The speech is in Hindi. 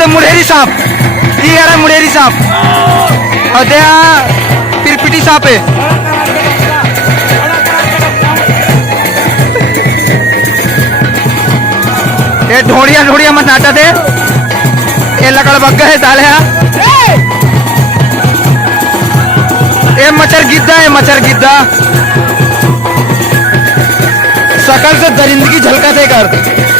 ते मुड़ेरी सांप ये आ रहा मुड़ेरी सांप और दे पिरपिटी सांप है ये ढोड़िया ढोड़िया मत नाटा दे ये लकड़ बग्गा है डाले ये मच्छर गिद्दा शकल से दरिंदगी झलका थे कर